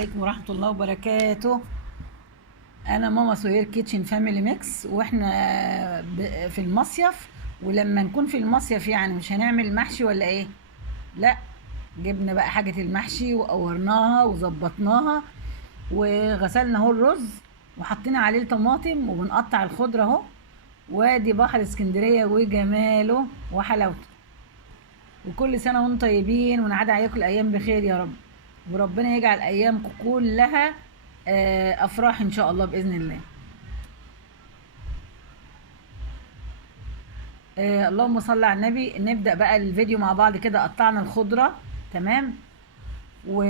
عليكم ورحمة الله وبركاته. أنا ماما سهير كيتشن فاميلي ميكس، وإحنا في المصيف. ولما نكون في المصيف يعني مش هنعمل محشي ولا إيه؟ لأ، جبنا بقى حاجة المحشي وقورناها وظبطناها وغسلنا اهو الرز وحطينا عليه طماطم وبنقطع الخضرة اهو. وادي بحر اسكندرية وجماله وحلاوته. وكل سنة وانتم طيبين ونعاد عليكم الأيام بخير يا رب. وربنا يجعل أيامكم كلها أفراح إن شاء الله بإذن الله. اللهم صل على النبي. نبدأ بقى الفيديو مع بعض كده. قطعنا الخضرة تمام و...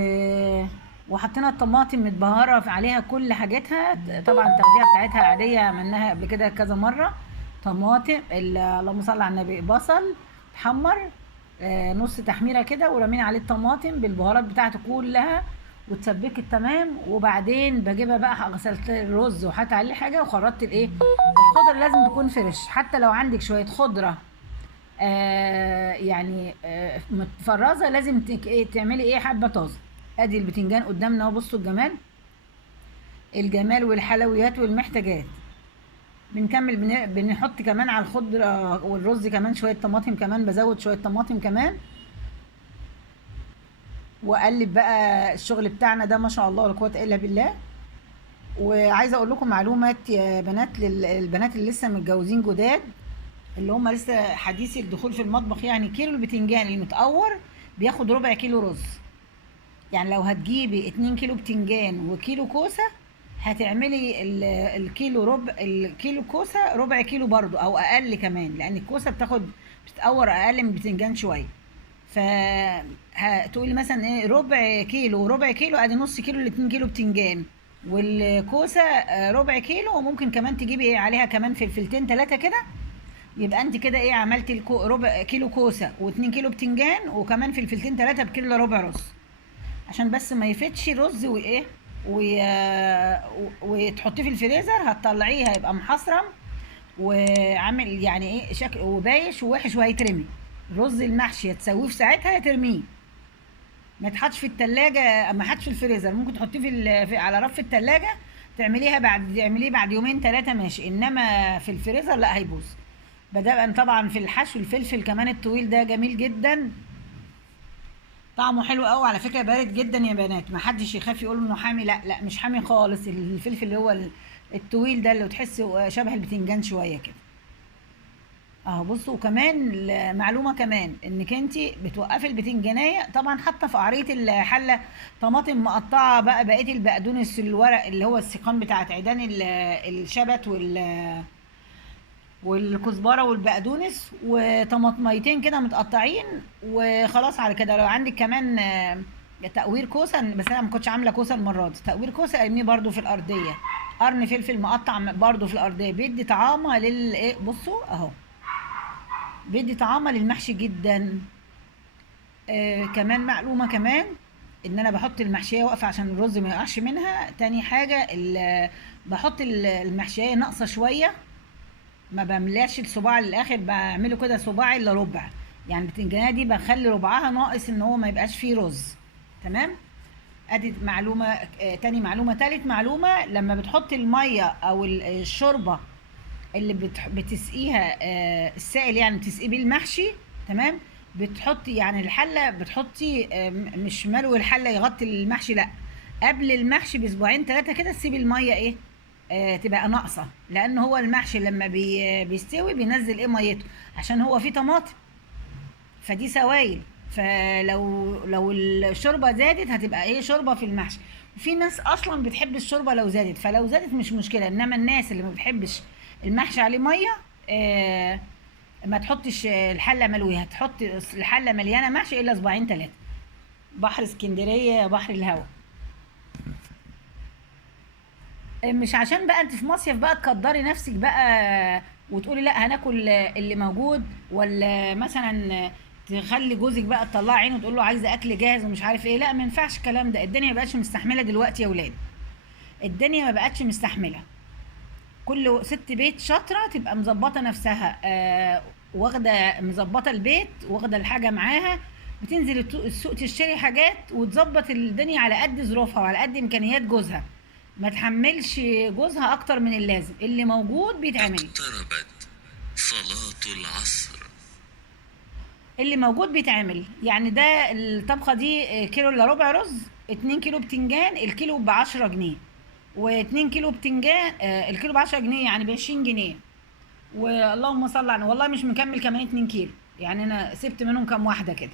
وحطينا الطماطم متبهرة عليها كل حاجتها. طبعا التغذية بتاعتها عادية، عملناها قبل كده كذا مرة. طماطم اللهم صل على النبي، بصل تحمر نص تحميرة كده، ورمينا عليه الطماطم بالبهارات بتاعته كلها واتسبكت تمام. وبعدين بجيبها بقى، غسلت الرز وحطيت عليه حاجة وخرطت الايه، الخضرة لازم تكون فريش. حتى لو عندك شوية خضرة يعني متفرزة، لازم تعملي ايه، حبة طازة. ادي البتنجان قدامنا اهو، بصوا الجمال، الجمال والحلويات والمحتاجات. بنكمل بنحط كمان على الخضرة والرز كمان شوية طماطم، كمان بزود شوية طماطم كمان واقلب بقى. الشغل بتاعنا ده ما شاء الله لا قوة الا بالله. وعايزه اقول لكم معلومات يا بنات، للبنات اللي لسه متجوزين جداد، اللي هم لسه حديثي الدخول في المطبخ. يعني كيلو البتنجان المتقور بياخد ربع كيلو رز. يعني لو هتجيبي 2 كيلو بتنجان وكيلو كوسه، هتعملي الكيلو كوسه ربع كيلو برضو او اقل كمان، لان الكوسه بتتقور اقل من البتنجان شويه. ف هتقولي مثلا ايه، ربع كيلو وربع كيلو، ادي نص كيلو ل 2 كيلو بتنجان. والكوسه ربع كيلو، وممكن كمان تجيبي عليها كمان فلفلتين 3 كده. يبقى انت كده ايه، عملتي ربع كيلو كوسه و2 كيلو بتنجان، وكمان فلفلتين 3 بكيلو ربع رز، عشان بس ما يفتش رز وايه وتحطيه في الفريزر. هتطلعيه هيبقى محصرم وعامل يعني ايه شكل وبايش ووحش وهيترمي. الرز المحشي هتسويه في ساعتها ترميه، ما يتحطش في التلاجة، ما يتحطش في الفريزر. ممكن تحطيه على رف التلاجة، تعمليه بعد يومين 3 ماشي، انما في الفريزر لا، هيبوظ. بدأ طبعا في الحشو الفلفل كمان الطويل ده جميل جدا، طعمه حلو قوي على فكرة، بارد جدا يا بنات. ما حدش يخاف يقول انه حامي، لا لا مش حامي خالص. الفلفل اللي هو الطويل ده اللي تحسه شبه البتنجان شوية كده اهو. بصوا، وكمان معلومه كمان، انك انت بتوقفي البتنجانيه طبعا حاطه في قعريه الحله طماطم مقطعه بقى، بقيه البقدونس الورق اللي هو السيقان بتاعت عيدان الشبت والكزبره والبقدونس، وطماطميتين كده متقطعين. وخلاص على كده. لو عندك كمان تقوير كوسه، بس انا ما كنتش عامله كوسه المره دي، تقوير كوسه ارميه برده في الارضيه. قرن فلفل مقطع برده في الارضيه، بيدي طعامه للايه. بصوا اهو، بيدي طعامة للمحشي جدا. كمان معلومة كمان، ان انا بحط المحشية واقفة عشان الرز ما يقعش منها. تاني حاجة بحط المحشية ناقصة شوية، ما بملاش الصباع للاخر، بعمله كده صباع الا ربع. يعني البتنجانية دي بخلي ربعها ناقص ان هو ما يبقاش فيه رز. تمام. ادي معلومة. تاني معلومة. تالت معلومة، لما بتحط المية او الشوربة اللي بتسقيها السائل، يعني بتسقيه بالمحشي تمام، بتحطي يعني الحله بتحطي مش ملو الحله يغطي المحشي، لا، قبل المحشي باسبوعين 3 كده تسيبي الميه ايه تبقى ناقصه، لان هو المحشي لما بيستوي بينزل ايه ميته، عشان هو فيه طماطم فدي سوائل. فلو الشوربه زادت هتبقى ايه، شوربه في المحشي. وفي ناس اصلا بتحب الشوربه لو زادت، فلو زادت مش مشكله، انما الناس اللي ما بتحبش المحشي عليه ميه ما تحطش الحله ملويه، هتحط الحله مليانه محشي الا اسبوعين 3. بحر اسكندريه بحر الهوا. مش عشان بقى انت في مصيف بقى تقدري نفسك بقى وتقولي لا هناكل اللي موجود، ولا مثلا تخلي جوزك بقى تطلع عينه وتقول له عايزه اكل جاهز ومش عارف ايه. لا، ما ينفعش الكلام ده. الدنيا ما بقتش مستحمله دلوقتي يا ولاد، الدنيا ما بقتش مستحمله. كل ست بيت شاطره تبقى مظبطه نفسها، واخده مظبطه البيت، واخده الحاجه معاها بتنزل السوق تشتري حاجات وتظبط الدنيا على قد ظروفها وعلى قد امكانيات جوزها، ما تحملش جوزها اكتر من اللازم، اللي موجود بيتعمل. اقتربت صلاة العصر. اللي موجود بيتعمل، يعني ده الطبخة دي كيلو الا ربع رز، 2 كيلو بتنجان، الكيلو ب10 جنيه، و2 كيلو بتنجان الكيلو ب10 جنيه، يعني ب20 جنيه. واللهم صل على، والله مش مكمل كمان 2 كيلو، يعني انا سبت منهم كام واحدة كده.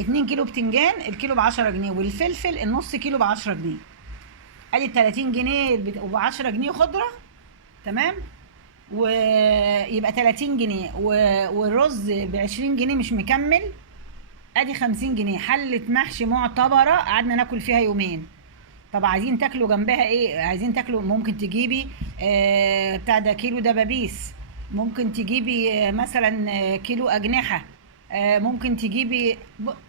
2 كيلو بتنجان الكيلو ب10 جنيه، والفلفل النص كيلو ب10 جنيه، ادي 30 جنيه، وب10 جنيه خضرة. تمام. ويبقى 30 جنيه، والرز ب20 جنيه مش مكمل، ادي 50 جنيه. حلة محشي معتبرة قعدنا ناكل فيها يومين. طب عايزين تاكلوا جنبها ايه؟ عايزين تاكلوا، ممكن تجيبي بتاع ده كيلو دبابيس، ممكن تجيبي مثلا كيلو اجنحة، ممكن تجيبي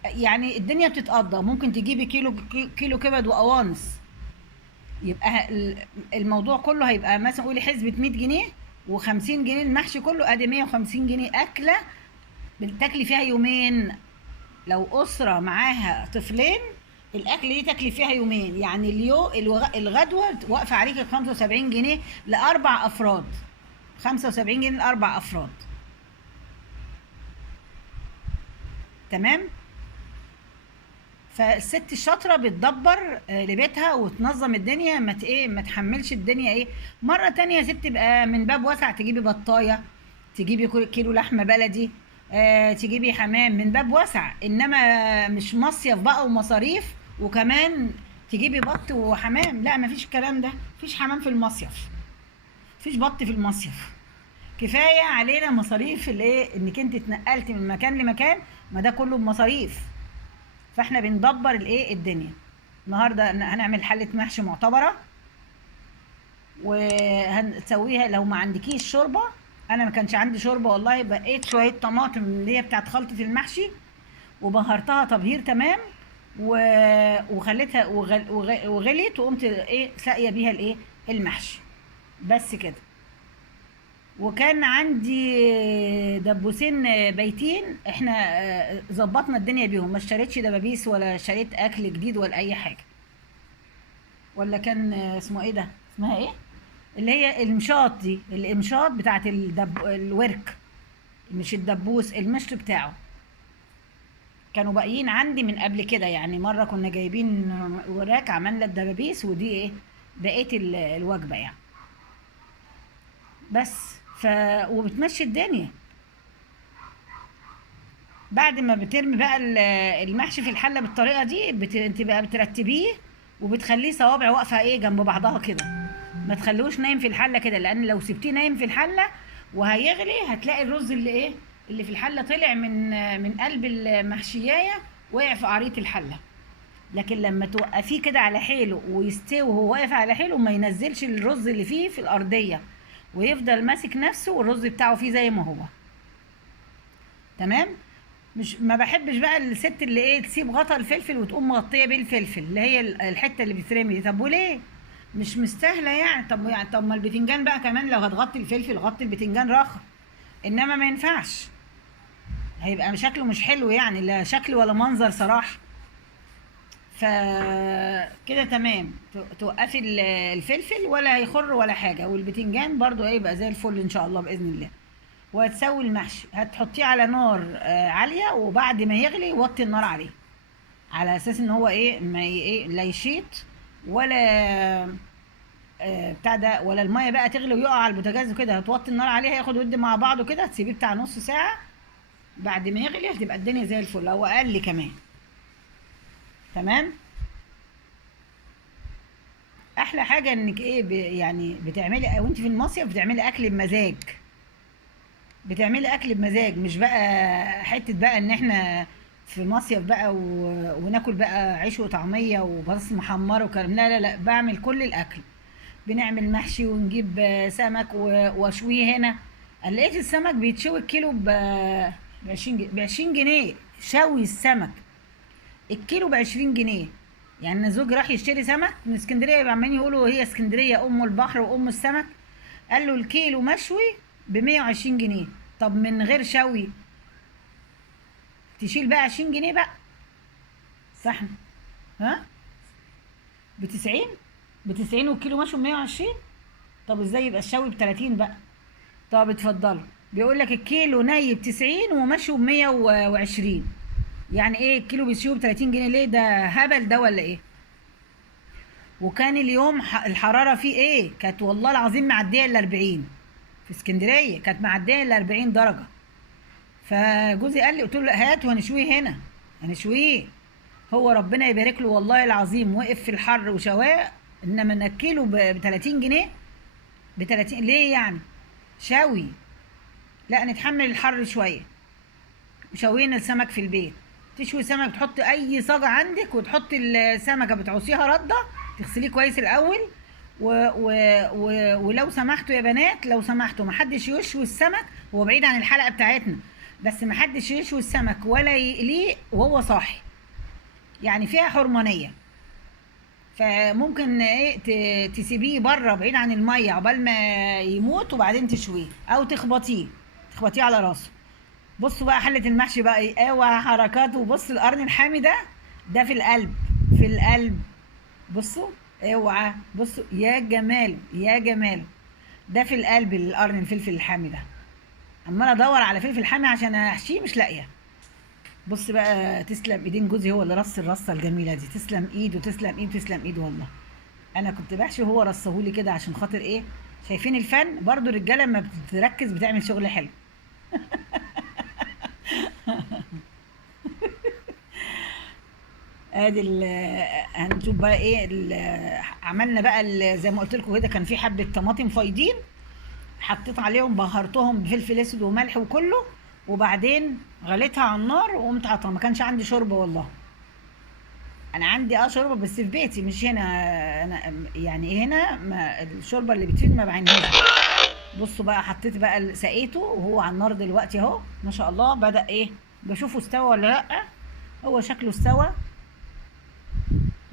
يعني الدنيا بتتقضى. ممكن تجيبي كيلو كبد وقوانص. يبقى الموضوع كله هيبقى مثلا قولي حسبة 100 جنيه، و50 جنيه المحشي كله، ادي 150 جنيه اكلة بتاكلي فيها يومين. لو أسرة معاها طفلين، الأكل دي تاكلي فيها يومين، يعني الغدوة واقفة عليكي 75 جنيه لأربع أفراد. 75 جنيه لأربع أفراد. تمام. فالست الشاطرة بتدبر لبيتها وتنظم الدنيا، ما تحملش الدنيا ايه. مرة تانية يا ست بقى من باب واسع، تجيبي بطاية، تجيبي كيلو لحمة بلدي، تجيبي حمام من باب واسع، انما مش مصيف بقى ومصاريف وكمان تجيبي بط وحمام. لا، مفيش الكلام ده، مفيش حمام في المصيف، مفيش بط في المصيف. كفاية علينا مصاريف الايه، انك انت اتنقلت من مكان لمكان، ما ده كله بمصاريف. فاحنا بندبر الايه الدنيا. النهارده هنعمل حلة محشي معتبرة، وهنسويها. لو ما عندكيش شوربة، انا ما كانش عندي شوربة والله، بقيت شوية طماطم اللي هي بتاعت خلطة المحشي وبهرتها تبهير تمام، وخليتها وغليت، وقمت ايه ساقيه بيها الايه المحشي. بس كده. وكان عندي دبوسين بايتين، احنا ظبطنا الدنيا بيهم، ما اشتريتش دبابيس ولا اشتريت اكل جديد ولا اي حاجه. ولا كان اسمه ايه ده، اسمها ايه، اللي هي المشاط دي، الامشاط بتاعت الورك، مش الدبوس، المشط بتاعه. كانوا باقيين عندي من قبل كده، يعني مرة كنا جايبين وراك عملنا الدبابيس، ودي ايه بقيت الوجبة يعني. بس وبتمشي الدنيا. بعد ما بترمي بقى المحشي في الحلة بالطريقة دي، انت بقى بترتبيه وبتخليه صوابع واقفة ايه جنب بعضها كده، ما تخلوش نايم في الحلة كده، لان لو سبتيه نايم في الحلة وهيغلي هتلاقي الرز اللي ايه اللي في الحلة طلع من قلب المحشياية، وقع في قعرية الحلة. لكن لما توقفيه كده على حيله ويستوي وهو واقف على حيله، وما ينزلش الرز اللي فيه في الأرضية، ويفضل ماسك نفسه والرز بتاعه فيه زي ما هو. تمام. مش ما بحبش بقى الست اللي ايه تسيب غطا الفلفل وتقوم مغطيه بيه الفلفل، اللي هي الحته اللي بترمي دي. طب وليه؟ مش مستاهله يعني. طب ما البتنجان بقى كمان لو هتغطي الفلفل غطي البتنجان رخر، انما ما ينفعش، هيبقى شكله مش حلو يعني، لا شكل ولا منظر صراحه. فكده تمام. توقفي الفلفل ولا هيخر ولا حاجه، والبتنجان برضو هيبقى زي الفل ان شاء الله باذن الله. وهتسوي المحشي، هتحطيه على نار عاليه، وبعد ما يغلي وطي النار عليه، على اساس ان هو ايه ما ايه لا يشيط ولا بتاع ده، ولا الميه بقى تغلي ويقع على البوتاجاز وكده. هتوطي النار عليه، هياخد ود مع بعضه كده، تسيبيه بتاع نص ساعه، بعد ما يغلي هتبقى الدنيا زي الفل او اقل كمان. تمام. احلى حاجه انك ايه يعني بتعملي وانت في المصيف بتعملي اكل بمزاج، بتعملي اكل بمزاج، مش بقى حته بقى ان احنا في مصيف بقى وناكل بقى عيش وطعميه وبطاطس محمره وكلام. لا لا لا، بعمل كل الاكل. بنعمل محشي ونجيب سمك واشويه هنا. أنا لقيت السمك بيتشوي الكيلو ب 20 جنيه شوي السمك، الكيلو ب20 جنيه. يعني انا زوجي راح يشتري سمك من اسكندريه، يبقى عمالين يقولوا هي اسكندريه ام البحر وام السمك. قال له الكيلو مشوي ب 120 جنيه. طب من غير شوي تشيل بقى 20 جنيه بقى صحن. ها ب90، ب90 والكيلو مشوي ب120. طب ازاي يبقى الشوي ب30 بقى؟ طب اتفضلوا. بيقول لك الكيلو ني ب90 ومشوي ب120. يعني ايه الكيلو بيشوي ب30 جنيه؟ ليه ده هبل ده ولا ايه؟ وكان اليوم الحراره فيه ايه؟ كانت والله العظيم معديه ال40. في اسكندريه كانت معديه ال40 درجه. فجوزي قال لي، قلت له لا هات وهنشويه هنا، هنشويه. هو ربنا يبارك له والله العظيم وقف في الحر وشواه. انما ناكله ب 30 جنيه؟ ب 30 ليه يعني؟ شوي. لا نتحمل الحر شويه. شوينا السمك في البيت. تشوي سمك، تحط اي صاجة عندك وتحط السمكة بتعوصيها ردة، تغسليه كويس الاول. و و و ولو سمحتوا يا بنات، لو سمحتوا محدش يشوي السمك، هو بعيد عن الحلقة بتاعتنا، بس محدش يشوي السمك ولا يقليه وهو صاحي، يعني فيها حرمانية. فممكن ايه تسيبيه بره بعيد عن المية عقبال ما يموت وبعدين تشويه، او تخبطيه على راسه. بصوا بقى حلة المحشي بقى ايه، اوعى حركاته. بص القرن الحامي ده في القلب، في القلب. بصوا اوعى، بصوا يا جمال يا جمال. ده في القلب القرن الفلفل الحامي ده. عمال ادور على فلفل حامي عشان احشيه مش لاقيه. بص بقى، تسلم ايدين جوزي، هو اللي رص الرصه الجميله دي. تسلم ايده تسلم ايده تسلم ايده والله. انا كنت بحشي وهو رصهولي كده عشان خاطر ايه؟ شايفين الفن؟ برضو الرجاله لما بتركز بتعمل شغل حلو. ادي هنشوف بقى ايه عملنا بقى زي ما قلت لكم كده، كان في حبه طماطم فايضين، حطيت عليهم بهرتهم بفلفل اسود وملح وكله، وبعدين غليتها على النار وقمت حاطها. ما كانش عندي شوربه والله. انا عندي شوربه بس في بيتي مش هنا. انا يعني هنا ما الشوربه اللي بتفيد ما بعينهاش. بصوا بقى، حطيت بقى سقيته وهو على النار دلوقتي اهو، ما شاء الله بدأ ايه، بشوفه استوى ولا لا. هو شكله استوى.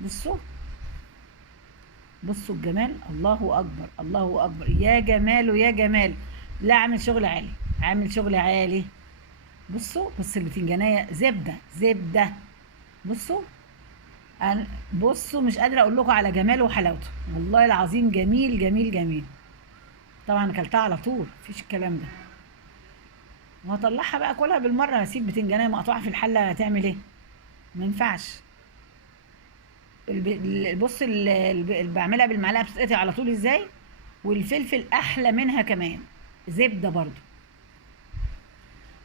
بصوا، بصوا الجمال، الله اكبر الله اكبر، يا جماله يا جمال. لا عامل شغل عالي، عامل شغل عالي. بصوا بص البتنجانيه زبده زبده. بصوا بصوا مش قادره اقول لكم على جماله وحلاوته، والله العظيم جميل جميل جميل. طبعا اكلتها على طول، مفيش الكلام ده. وهطلعها بقى كلها بالمره، هسيب بتنجانيه مقطوعه في الحله هتعمل ايه؟ ما ينفعش. بص اللي بعملها بالمعلقه بتتقطع على طول ازاي. والفلفل احلى منها كمان، زبده برضو.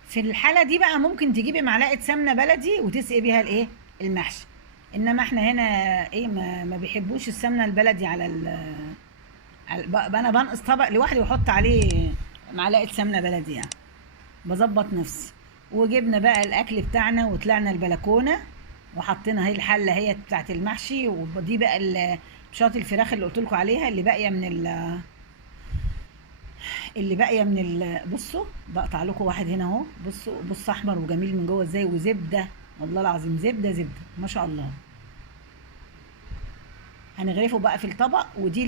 في الحاله دي بقى ممكن تجيبي معلقه سمنه بلدي وتسقي بيها الايه، المحشي. انما احنا هنا ايه، ما بيحبوش السمنه البلدي على انا بنقص طبق لوحدي واحط عليه معلقه سمنه بلدي يعني. بظبط نفسي. وجبنا بقى الاكل بتاعنا وطلعنا البلكونه، وحطينا اهي الحله هي بتاعت المحشي. ودي بقى بشاط الفراخ اللي قلت لكم عليها، بصوا بقطع لكم واحد هنا اهو. بصوا بص احمر وجميل من جوه ازاي، وزبده والله العظيم، زبده زبده ما شاء الله. هنغرفه بقى في الطبق. ودي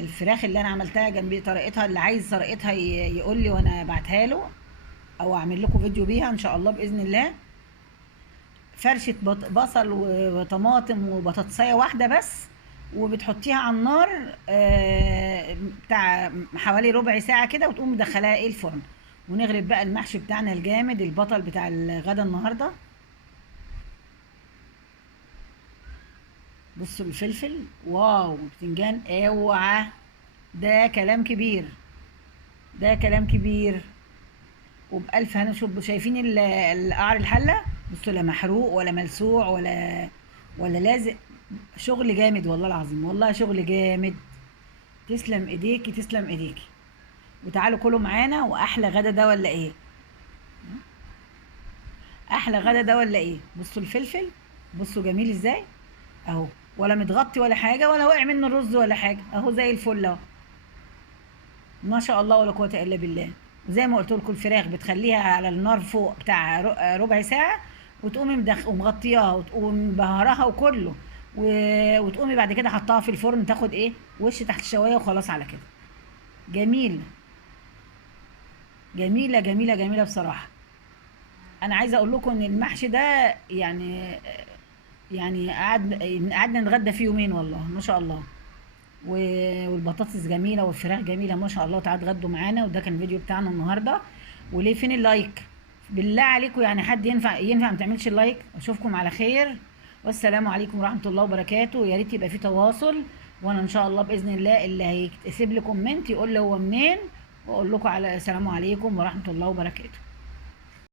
الفراخ اللي انا عملتها جنبي طريقتها، اللي عايز طريقتها يقول لي وانا ابعتها له، او اعمل لكم فيديو بيها ان شاء الله باذن الله. فرشه بصل وطماطم وبطاطسايه واحده بس، وبتحطيها على النار بتاع حوالي ربع ساعه كده، وتقوم مدخلاها ايه الفرن. ونغرف بقى المحشي بتاعنا الجامد البطل بتاع الغدا النهارده. بصوا الفلفل، واو بتنجان، اوعى. ده كلام كبير، ده كلام كبير. وبألف هنا. شوفوا شايفين القعر الحله؟ بصوا لا محروق ولا ملسوع ولا لازق. شغل جامد والله العظيم، والله شغل جامد. تسلم ايديكي تسلم ايديكي. وتعالوا كلوا معانا. واحلى غدا ده ولا ايه؟ احلى غدا ده ولا ايه؟ بصوا الفلفل، بصوا جميل ازاي اهو، ولا متغطي ولا حاجه، ولا واقع منه الرز ولا حاجه، اهو زي الفل اهو. ما شاء الله ولا قوه الا بالله. وزي ما قلت لكم الفراخ بتخليها على النار فوق بتاع ربع ساعه، وتقومي ومغطياها وتقومي مبهراها وكله، وتقومي بعد كده حطها في الفرن تاخد ايه، وش تحت الشوايه وخلاص على كده. جميل، جميله جميله جميله بصراحه. انا عايزه اقول لكم ان المحشي ده يعني قعدنا نتغدى فيه يومين والله ما شاء الله. والبطاطس جميله والفراخ جميله ما شاء الله. تعالوا اتغدوا معانا، وده كان الفيديو بتاعنا النهارده. وليه فين اللايك؟ بالله عليكم يعني حد ينفع ما تعملش اللايك؟ اشوفكم على خير، والسلام عليكم ورحمه الله وبركاته. يا ريت يبقى في تواصل، وانا ان شاء الله باذن الله اللي هيسيب لي كومنت يقول لي هو منين، واقول لكم على السلام عليكم ورحمه الله وبركاته.